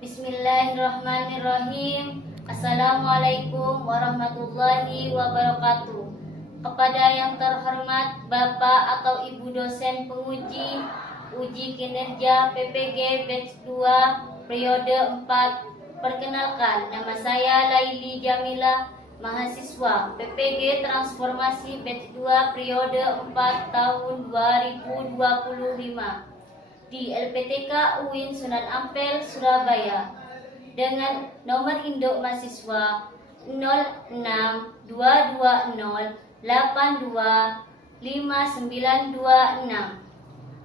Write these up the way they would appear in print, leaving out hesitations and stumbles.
Bismillahirrahmanirrahim. Assalamualaikum warahmatullahi wabarakatuh. Kepada yang terhormat Bapak atau Ibu dosen penguji uji kinerja PPG batch 2 periode 4. Perkenalkan, nama saya Laili Jamilah, mahasiswa PPG Transformasi batch 2 periode 4 tahun 2025 di LPTK UIN Sunan Ampel, Surabaya, dengan nomor induk mahasiswa 062280825926.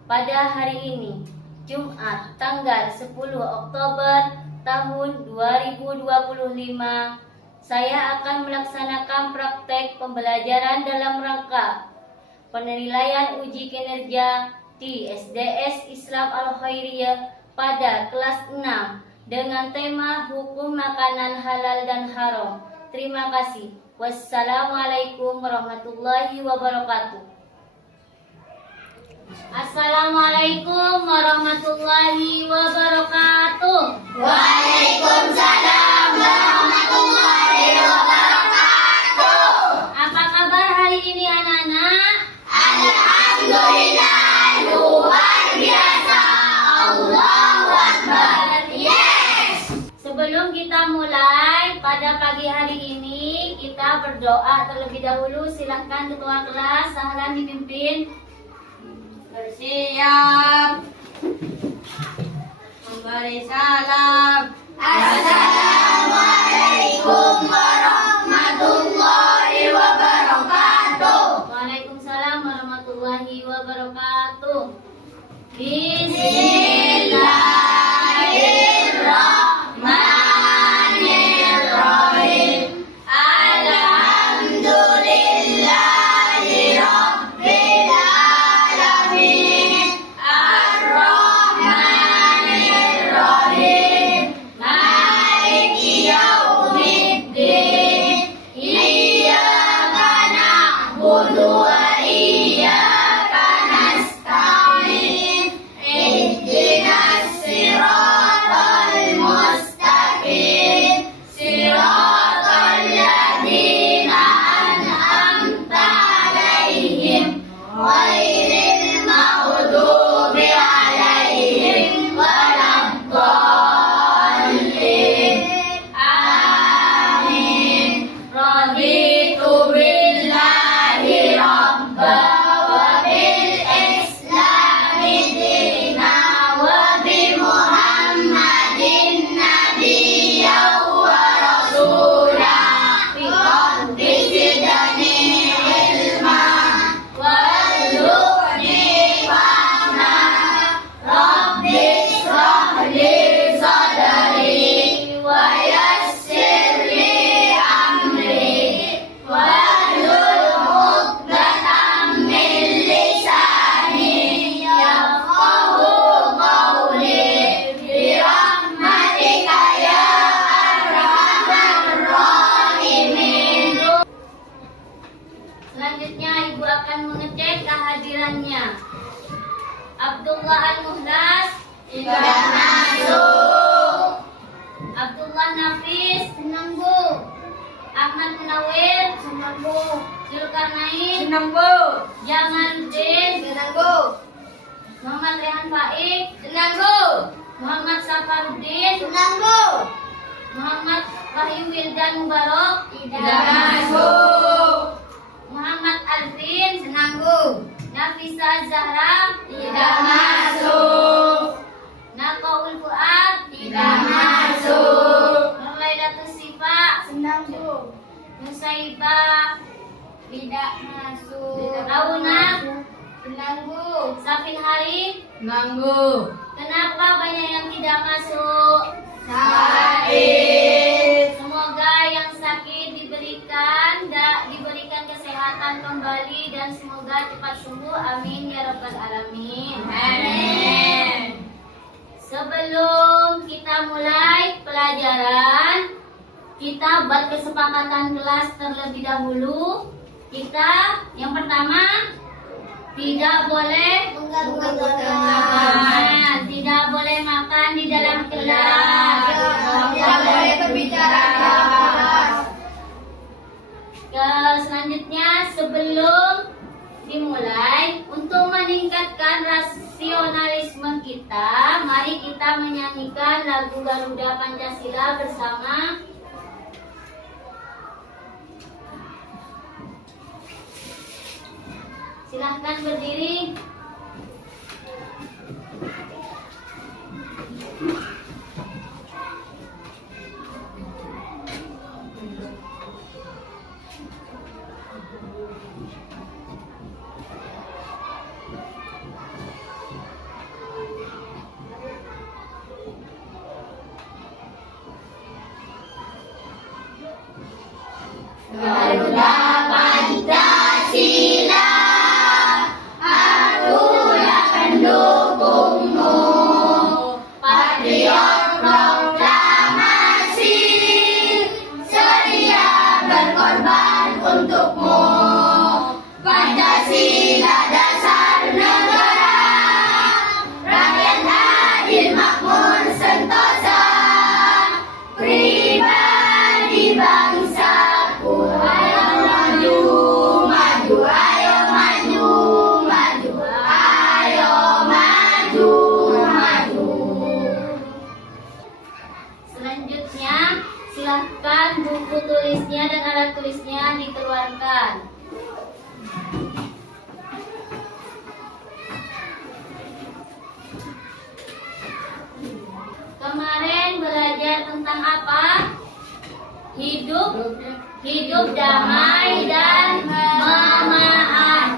Pada hari ini, Jumat tanggal 10 Oktober tahun 2025, saya akan melaksanakan praktek pembelajaran dalam rangka penilaian uji kinerja di SDS Islam Al-Khairiyah pada kelas 6 dengan tema hukum makanan halal dan haram. Terima kasih. Wassalamualaikum warahmatullahi wabarakatuh. Assalamualaikum warahmatullahi wabarakatuh. Waalaikumsalam warahmatullahi wabarakatuh. Apa kabar hari ini anak-anak? Alhamdulillah, luar biasa. Allahu Akbar. Yes. Sebelum kita mulai pada pagi hari ini, kita berdoa terlebih dahulu. Silahkan ketua kelas Sahlan dipimpin. Bersiap memberi salam. Assalamualaikum warahmatullahi wabarakatuh. Waalaikumsalam warahmatullahi wabarakatuh. Bismillahirrahmanirrahim. Alhamdulillahi rabbil alamin. Ar-Rahmanir-Rahim. Maliki yaumiddin. Iyyaka na'budu wa iyyaka nasta'in. Ihdinas siratal mustaqim. Siratal ladzina an'amta 'alaihim ghairil maghdubi 'alaihim waladdallin. Amin. Raditu billahi rabba wa bil islami dina wa bi Muhammadin nabiyya wa rasula. Rabbi zidni ilma warzuqni fahma. Rabbi ishrah li sadri wa yassir li amri wahlul 'uqdatam min lisani yafqahu qawli birahmatika ya arhamar rahimin. Selanjutnya Ibu akan mengecek kehadirannya. Abdullah Al-Muhlas Tidak masuk. Abdullah Nafis Senang, Bu. Ahmad Munawir Senang, Bu. Zulkarnain Senang, Bu. Jamaluddin Senang, Bu. Muhammad Rehan Faik Senang, Bu. Muhammad Safaruddin Senang, Bu. Muhammad Wahyu Wildan Mubarak Tidak masuk. Muhammad Alvin Senang, Bu. Nafisa Zahra Tidak masuk. Naqaul Fuad Tidak masuk. Nurlailatus Sifa Senang, Bu. Nusaibah Tidak masuk. Auna Senang, Bu. Safin Hari. Senang, Bu. Kenapa banyak yang tidak masuk? Sakit. Semoga yang sakit diberikan kesehatan kembali dan semoga cepat sembuh. Amin ya rabbal alamin. Amin. Sebelum kita mulai pelajaran, kita buat kesepakatan kelas terlebih dahulu. Kita yang pertama tidak boleh Mengganggu tidak boleh makan di dalam kelas. sebelum dimulai, untuk meningkatkan rasionalisme kita, mari kita menyanyikan lagu Garuda Pancasila bersama. Silahkan berdiri. Garuda Pancasila, akulah pendukungmu, patriot proklamasi, sedia berkorban untukmu. Pancasila dasar negara, rakyat adil makmur sentosa, pribadi bangsaku. Ayo maju, maju, ayo maju, maju, ayo maju, maju. Selanjutnya, silahkan buku tulisnya dan alat tulisnya dikeluarkan. Kemarin belajar tentang apa? Hidup damai dan memaafkan.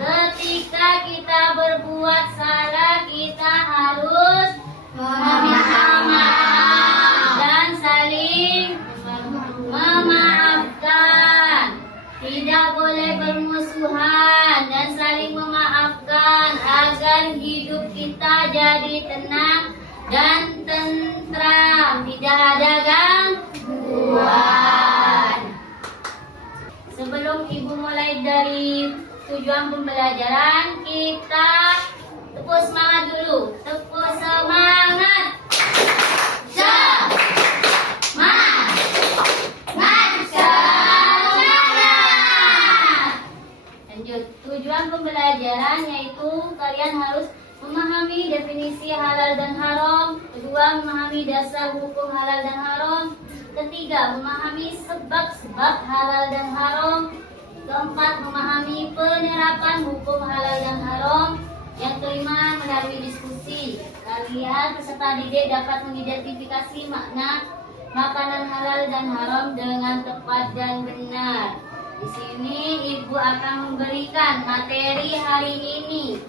Ketika kita berbuat salah, kita harus meminta maaf dan saling memaafkan. Tidak boleh bermusuhan dan saling memaafkan agar hidup kita jadi tenang dan tentram, tidak ada gangguan. Sebelum ibu mulai dari tujuan pembelajaran, kita tepuk semangat dulu. Tepuk semangat. Lanjut. Tujuan pembelajaran yaitu kalian harus memahami definisi halal dan haram. Kedua, memahami dasar hukum halal dan haram. Ketiga, memahami sebab-sebab halal dan haram. Keempat, memahami penerapan hukum halal dan haram. Yang kelima, melalui diskusi, kalian peserta didik dapat mengidentifikasi makna makanan halal dan haram dengan tepat dan benar. Di sini ibu akan memberikan materi hari ini.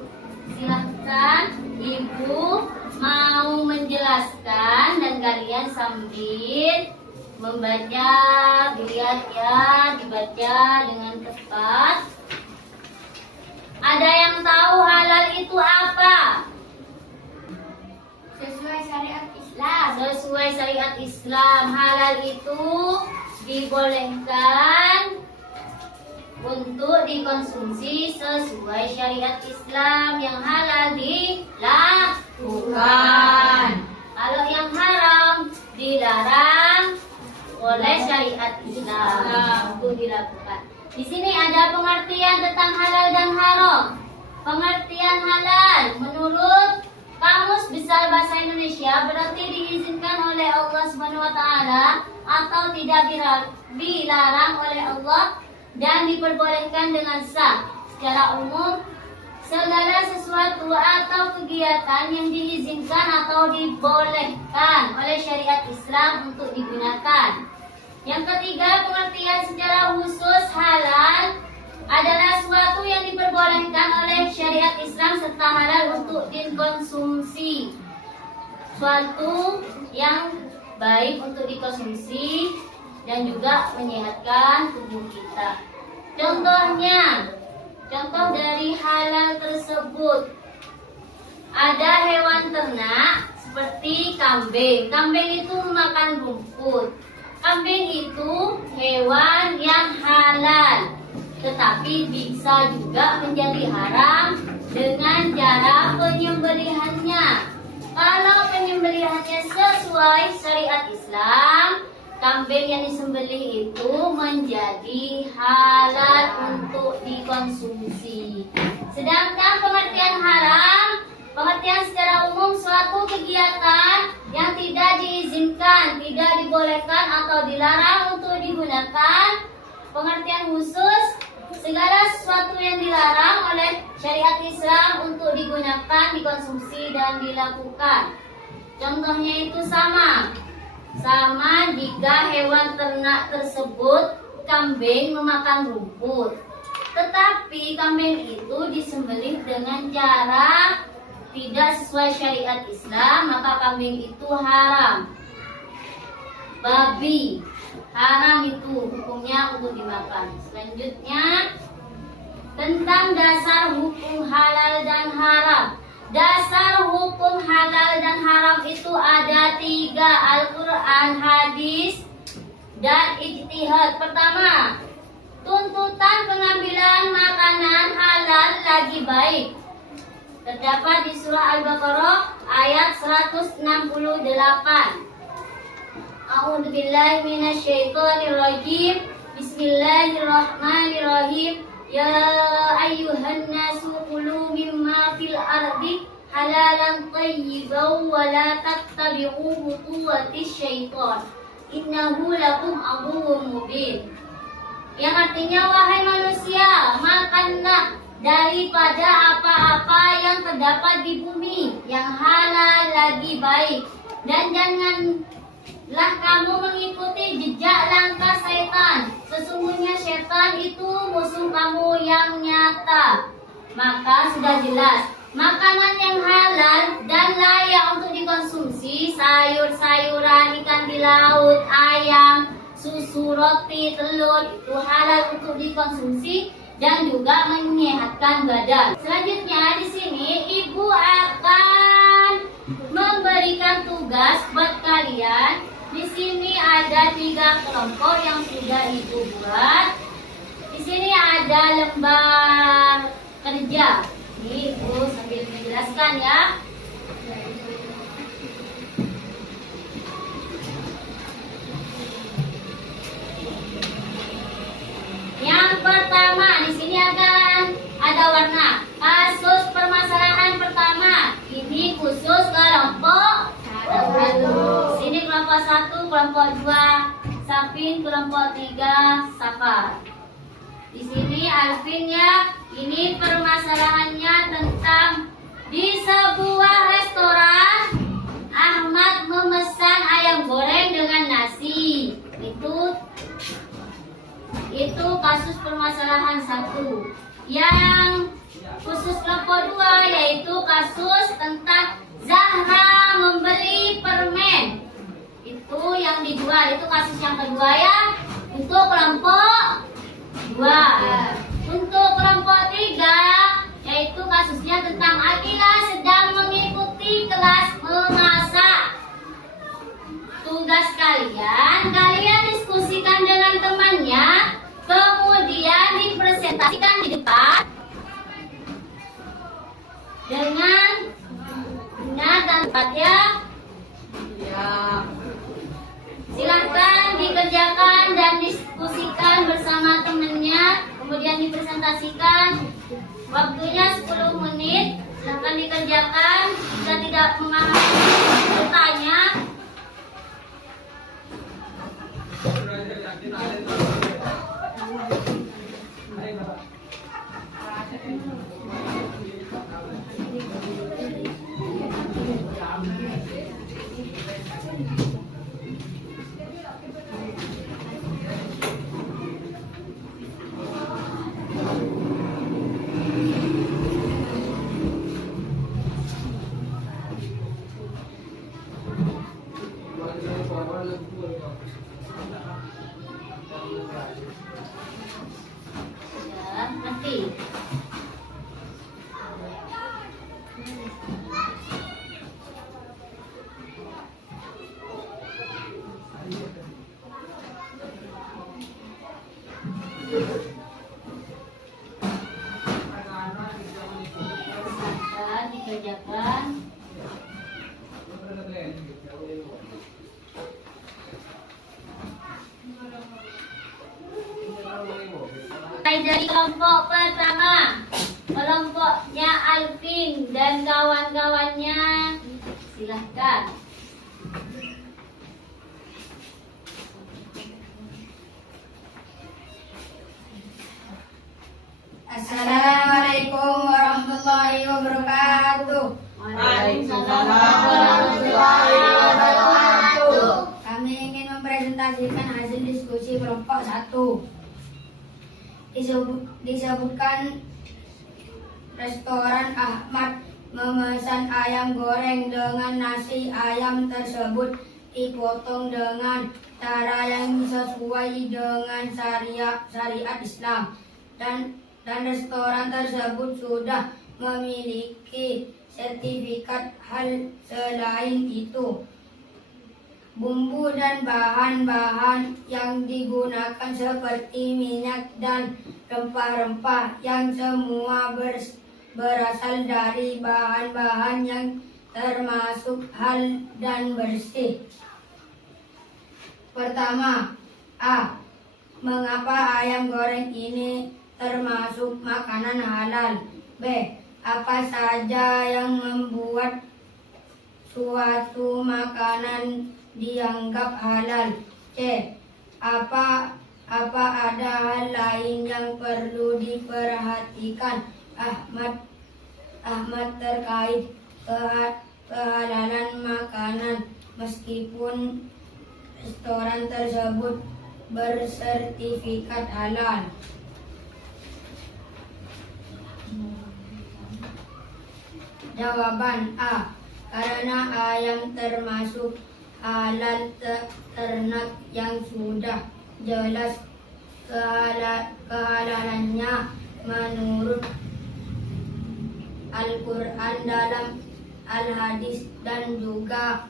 Silahkan ibu mau menjelaskan dan kalian sambil membaca, dilihat ya, dibaca dengan tepat. Ada yang tahu halal itu apa? Sesuai syariat Islam. Sesuai syariat Islam, halal itu dibolehkan untuk dikonsumsi sesuai syariat Islam. Yang halal dilakukan. Kalau yang haram dilarang oleh syariat Islam untuk dilakukan. Di sini ada pengertian tentang halal dan haram. Pengertian halal menurut Kamus Besar Bahasa Indonesia berarti diizinkan oleh Allah Subhanahu wa taala atau tidak dilarang oleh Allah dan diperbolehkan dengan sah. Secara umum, segala sesuatu atau kegiatan yang diizinkan atau dibolehkan oleh syariat Islam untuk digunakan. Yang ketiga, pengertian secara khusus halal adalah suatu yang diperbolehkan oleh syariat Islam serta halal untuk dikonsumsi. Suatu yang baik untuk dikonsumsi dan juga menyehatkan tubuh kita. Contoh dari halal tersebut, ada hewan ternak seperti kambing. Kambing itu makan rumput. Kambing itu hewan yang halal, tetapi bisa juga menjadi haram dengan cara penyembelihannya. Kalau penyembelihannya sesuai syariat Islam, kambing yang disembelih itu menjadi halal untuk dikonsumsi. Sedangkan pengertian haram, pengertian secara umum suatu kegiatan yang tidak diizinkan, tidak dibolehkan atau dilarang untuk digunakan. Pengertian khusus, segala sesuatu yang dilarang oleh syariat Islam untuk digunakan, dikonsumsi dan dilakukan. Contohnya itu sama jika hewan ternak tersebut kambing memakan rumput, tetapi kambing itu disembelih dengan cara tidak sesuai syariat Islam, maka kambing itu haram. Babi haram itu hukumnya untuk dimakan. Selanjutnya tentang dasar hukum halal dan haram. Dasar hukum halal dan haram itu ada 3, Al-Quran, hadis, dan ijtihad. Pertama, tuntutan pengambilan makanan halal lagi baik. Terdapat di surah Al-Baqarah ayat 168. A'udzubillahi minasyaitonirrajim. Bismillahirrahmanirrahim. Ya ayyuhan nasu kulu mimma fil ardi halalan thayyiban wa la tattabi'u khutuwatis syaitan innahu lakum aduwwum mubin. Yang artinya, wahai manusia, makanlah daripada apa-apa yang terdapat di bumi yang halal lagi baik, dan janganlah kamu mengikuti jejak langkah setan. Sesungguhnya setan itu musuh kamu yang nyata. Maka sudah jelas, makanan yang halal dan layak untuk dikonsumsi, sayur-sayuran, ikan di laut, ayam, susu, roti, telur, itu halal untuk dikonsumsi dan juga menyehatkan badan. Selanjutnya di sini ibu akan memberikan tugas buat kalian. Di sini ada 3 kelompok yang sudah ibu buat. Di sini ada lembar kerja. Ini ibu sambil menjelaskan ya. Yang pertama di sini akan ada warna. Kasus permasalahan pertama. Ini khusus kelompok 1. Sini kelompok 1, kelompok 2 Safin, kelompok 3 Safar. Di sini Alvin ya. Ini permasalahannya tentang di sebuah restoran Ahmad memesan ayam goreng dengan nasi. Itu kasus permasalahan 1. Yang khusus kelompok 2 yaitu kasus tentang Zahra membeli permen. Itu yang dijual, itu kasus yang kedua ya. Untuk kelompok 2. Untuk kelompok 3 yaitu kasusnya tentang Akila sedang mengikuti kelas memasak. Tugas kalian diskusikan dengan temannya, kemudian dipresentasikan di depan dengan benar dan tepat ya. Silahkan dikerjakan dan diskusikan bersama temannya, kemudian dipresentasikan. Waktunya 10 menit. Silahkan dikerjakan. Jika tidak memahami, bertanya. Ya, nanti. Silahkan dikerjakan. jadi kelompok pertama. Kelompoknya Alvin dan kawan-kawannya. Silahkan. Assalamualaikum warahmatullahi wabarakatuh. Waalaikumsalam warahmatullahi wabarakatuh. Kami ingin mempresentasikan hasil diskusi kelompok 1. Disebutkan restoran Ahmad memesan ayam goreng dengan nasi. Ayam tersebut dipotong dengan cara yang sesuai dengan syariat Islam dan restoran tersebut sudah memiliki sertifikat. Hal selain itu, bumbu dan bahan-bahan yang digunakan seperti minyak dan rempah-rempah yang semua berasal dari bahan-bahan yang termasuk halal dan bersih. Pertama, A. Mengapa ayam goreng ini termasuk makanan halal? B. Apa saja yang membuat suatu makanan dianggap halal? C. Apa ada hal lain yang perlu diperhatikan Ahmad terkait kehalalan makanan meskipun restoran tersebut bersertifikat halal? Jawaban A. Karena ayam termasuk halal ternak yang sudah jelas kehalalannya menurut Al-Quran dalam Al-Hadis dan juga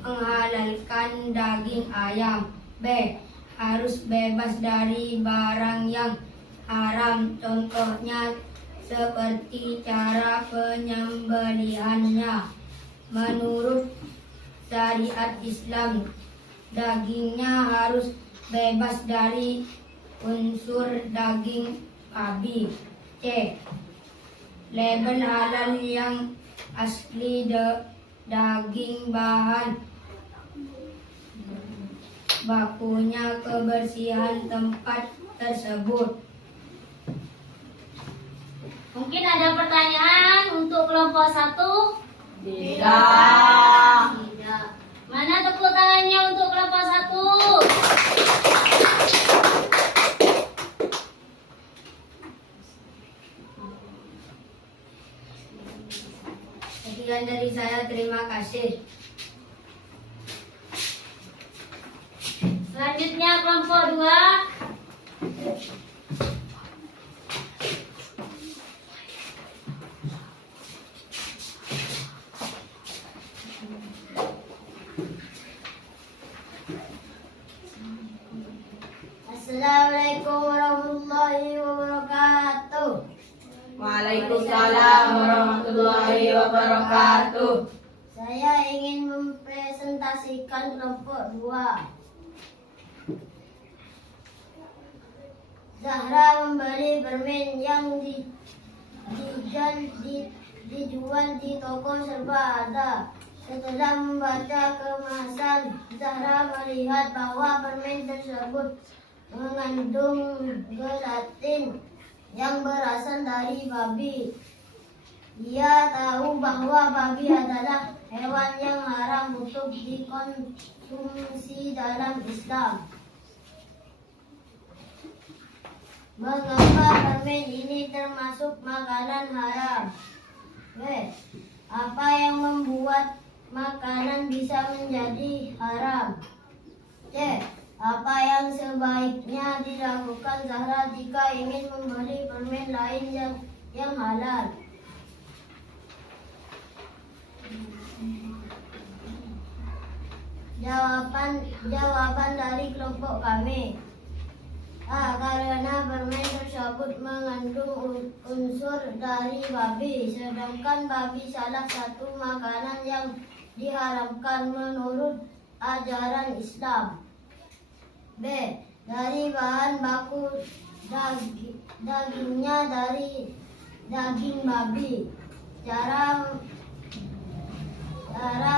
menghalalkan daging ayam. B. Harus bebas dari barang yang haram, contohnya seperti cara penyembelihannya. Menurut syariat Islam, dagingnya harus bebas dari unsur daging babi. C. Label halal yang asli daging, bahan bakunya, kebersihan tempat tersebut. Mungkin ada pertanyaan untuk kelompok 1? Tidak. Tidak. Mana tepuk tangannya untuk kelompok 1? Sekian dari saya, terima kasih. Selanjutnya kelompok 2. Assalamualaikum warahmatullahi wabarakatuh. Waalaikumsalam warahmatullahi wabarakatuh. Saya ingin mempresentasikan kelompok 2. Zahra membeli permen yang dijual di toko serba ada. Setelah membaca kemasan, Zahra melihat bahwa permen tersebut mengandung gelatin yang berasal dari babi. Ia tahu bahwa babi adalah hewan yang haram untuk dikonsumsi dalam Islam. Mengapa permen ini termasuk makanan haram? B. Apa yang membuat makanan bisa menjadi haram? C. Apa yang sebaiknya dilakukan Zahra jika ingin membeli permen lain yang halal? Jawaban dari kelompok kami. Karena permen tersebut mengandung unsur dari babi, sedangkan babi salah satu makanan yang diharamkan menurut ajaran Islam. B. Dari bahan baku dagingnya dari daging babi. Cara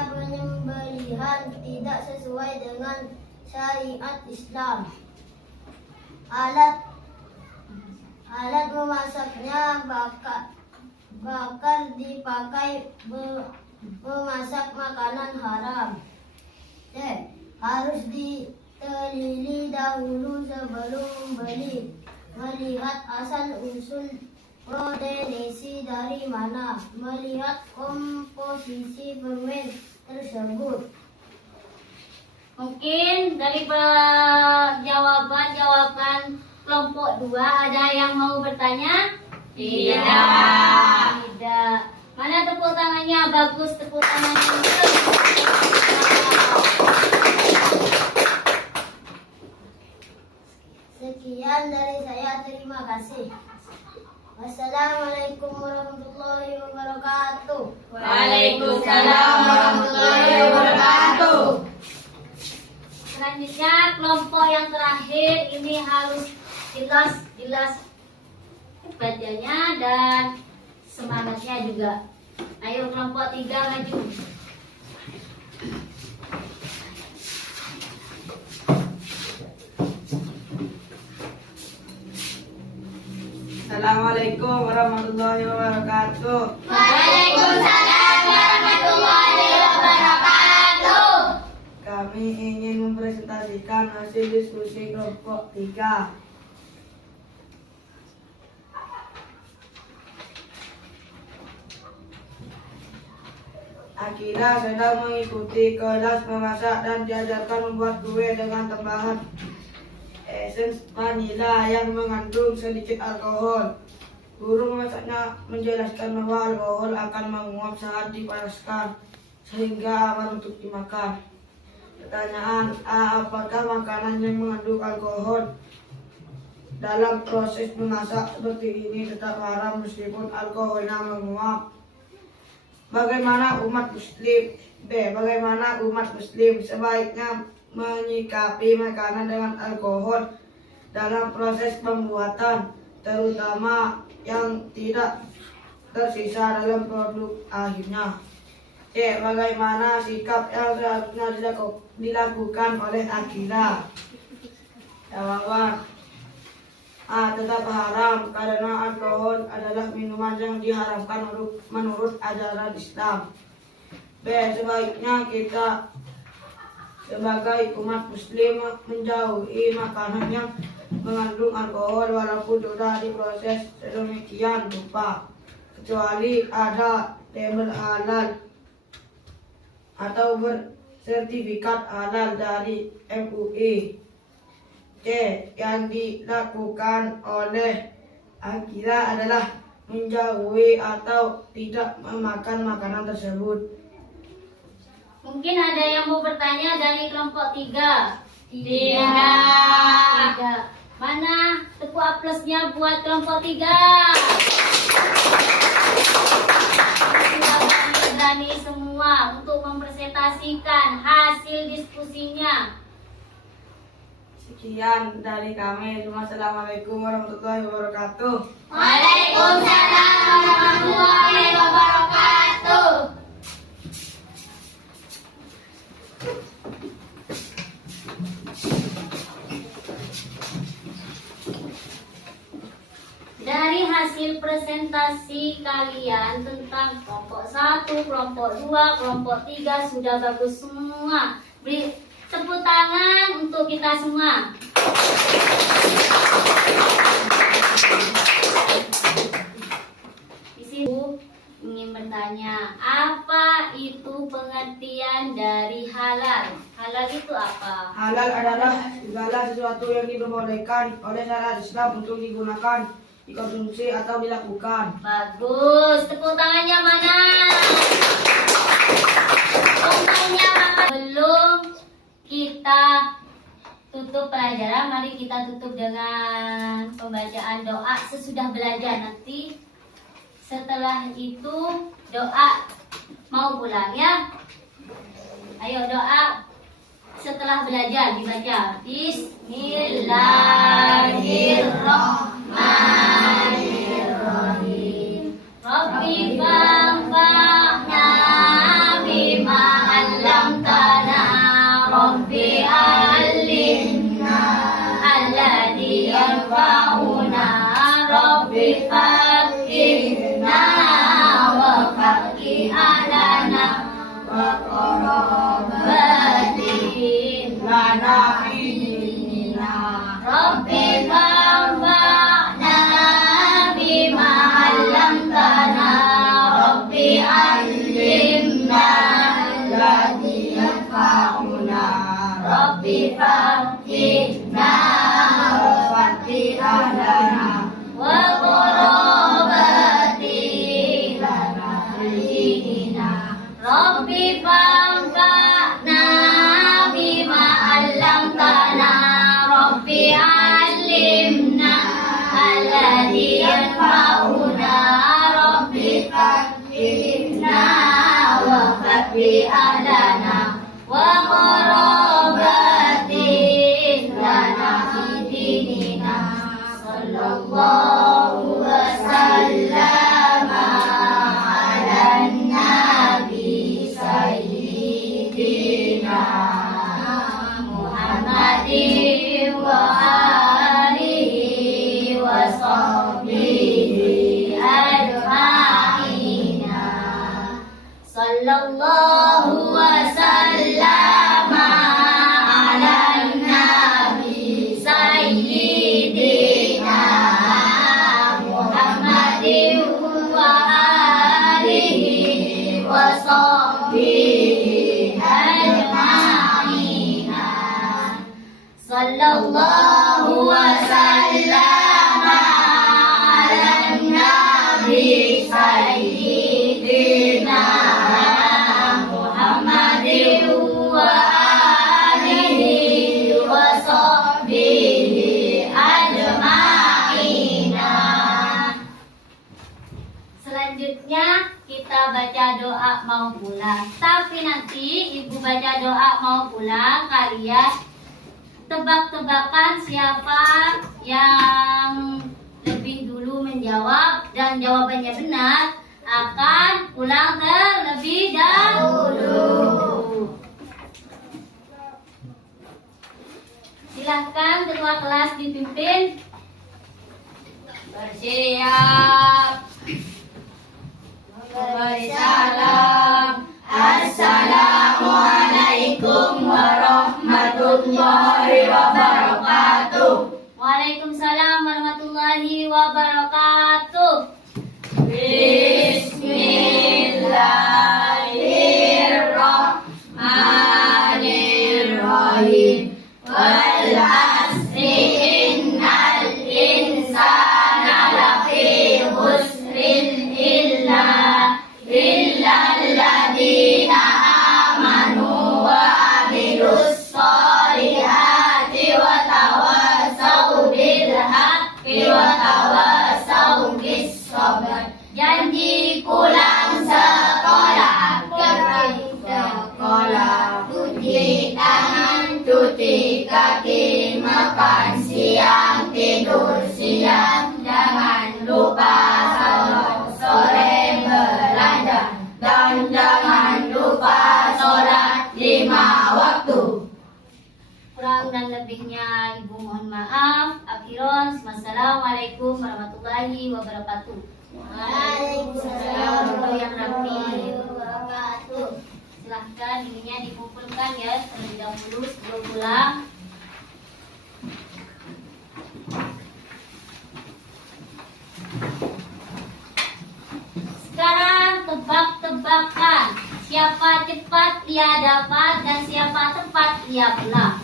penyembelihan tidak sesuai dengan syariat Islam. Alat memasaknya bakar dipakai memasak makanan haram. C. Harus diteliti dahulu sebelum membeli. Melihat asal usul protein dari mana. Melihat komposisi permen tersebut. Mungkin dari jawaban kelompok 2 ada yang mau bertanya? Tidak. Mana tepuk tangannya? Bagus, tepuk tangannya. Sekian dari saya, terima kasih. Wassalamualaikum warahmatullahi wabarakatuh. Waalaikumsalam warahmatullahi wabarakatuh. Selanjutnya kelompok yang terakhir ini harus jelas bacanya dan semangatnya juga. Ayo kelompok 3 maju. Assalamualaikum warahmatullahi wabarakatuh. Waalaikumsalam warahmatullahi wabarakatuh. Kami ingin mempresentasikan hasil diskusi kelompok 3. Akira sedang mengikuti kelas memasak dan diajarkan membuat kue dengan tambahan esens vanila yang mengandung sedikit alkohol. Guru memasaknya menjelaskan bahwa alkohol akan menguap saat dipanaskan sehingga aman untuk dimakan. Pertanyaan A. Apakah makanan yang mengandung alkohol dalam proses memasak seperti ini tetap haram meskipun alkoholnya menguap? Bagaimana umat muslim sebaiknya menyikapi makanan dengan alkohol dalam proses pembuatan, terutama yang tidak tersisa dalam produk akhirnya? C. Bagaimana sikap yang seharusnya dilakukan oleh Akira? Jawaban A. Tetap haram karena alkohol adalah minuman yang diharamkan menurut ajaran Islam. B. Sebaiknya kita sebagai umat muslim menjauhi makanan yang mengandung alkohol walaupun sudah diproses sedemikian rupa, kecuali ada label halal atau bersertifikat halal dari MUI. C. Yang dilakukan oleh Akira adalah menjauhi atau tidak memakan makanan tersebut. Mungkin ada yang mau bertanya dari kelompok 3? Tidak. Mana tepuk aplausnya buat kelompok 3? Sudah berani semua untuk mempresentasikan hasil diskusinya. Sekian dari kami. Wassalamualaikum warahmatullahi wabarakatuh. Waalaikumsalam warahmatullahi wabarakatuh. Dari hasil presentasi kalian tentang kelompok 1, kelompok 2, kelompok 3 sudah bagus semua. Beri tepuk tangan untuk kita semua. Di sini ingin bertanya, apa itu pengertian dari halal? Halal itu apa? Halal adalah segala sesuatu yang diperbolehkan oleh syariat Islam untuk digunakan, dikonsumsi atau dilakukan. Bagus, tepuk tangannya mana? Tepuk tangannya mana? Belum kita tutup pelajaran. Mari kita tutup dengan pembacaan doa sesudah belajar. Nanti setelah itu doa mau pulang ya. Ayo doa setelah belajar dibaca. Bismillahirrahmanirrahim. Rabbi fanfa'na bima 'allamtana. Rabbi 'allimna alladhi yanfa'una. Rabbi faqihna wa faqih alana wa qarabatin lana dinina. Rabbi fanfa'na bima 'allamtana. Rabbi 'allimna alladhi yanfa'una. Rabbi faqihna wa faqih alana wa qarabatin lana dinina. Rabbi fanfa'na bima 'allamtana. Rabbi 'allimna alladhi yanfa'una. Rabbi faqihna wa faqih alana wa qarabatin lana fi dinina. Sallallahu wa sallama ala nabi sayyidina Muhammadin wa alihi wa sahbihi ajma'ina. Sallallahu wa sallama ala nabi sayyidina Muhammadin wa alihi wa sahbihi ajma'ina. Sallallahu wa sallama ala nabi sayyidina Muhammadin wa alihi wa sahbihi ajma'ina. Selanjutnya kita baca doa mau pulang. Tapi nanti ibu baca doa mau pulang, kalian tebak-tebakan siapa yang lebih dulu menjawab dan jawabannya benar akan pulang terlebih dahulu. Silahkan ketua kelas dipimpin. Bersiap. Memberi salam. Assalamualaikum warahmatullahi wabarakatuh. Waalaikumsalam warahmatullahi wabarakatuh. Bismillahirrahmanirrahim. Wal asri innal insana lafi khusrin illa alladhina amanu wa amilus solihati wa tawasaw bil haqqi wa tawasaw bis sabr. Janji pulang sekolah, sekolah, cuci tangan, cuci kaki, makan siang, tidur siang, jangan lupa sore belanja, dan jangan lupa sholat 5 waktu. Kurang dan lebihnya ibu mohon maaf. Akhiron, wassalamualaikum warahmatullahi wabarakatuh. Waalaikumsalam warahmatullahi wabarakatuh. Silahkan ininya dikumpulkan ya terlebih dahulu sebelum pulang. Sekarang tebak-tebakan. Siapa cepat ia dapat dan siapa tepat ia pulang.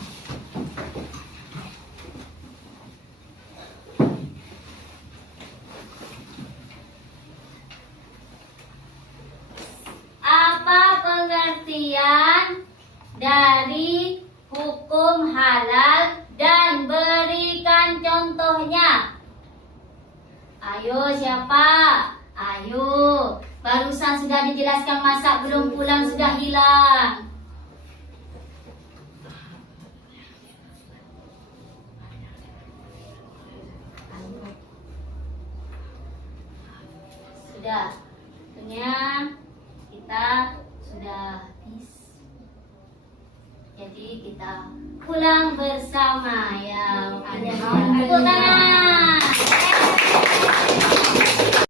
Apa pengertian dari hukum halal Ayo siapa? Ayo. Barusan sudah dijelaskan masak belum pulang sudah hilang. Sudah. Tentunya kita sudah habis. Jadi kita pulang bersama ya. Tepuk tangan.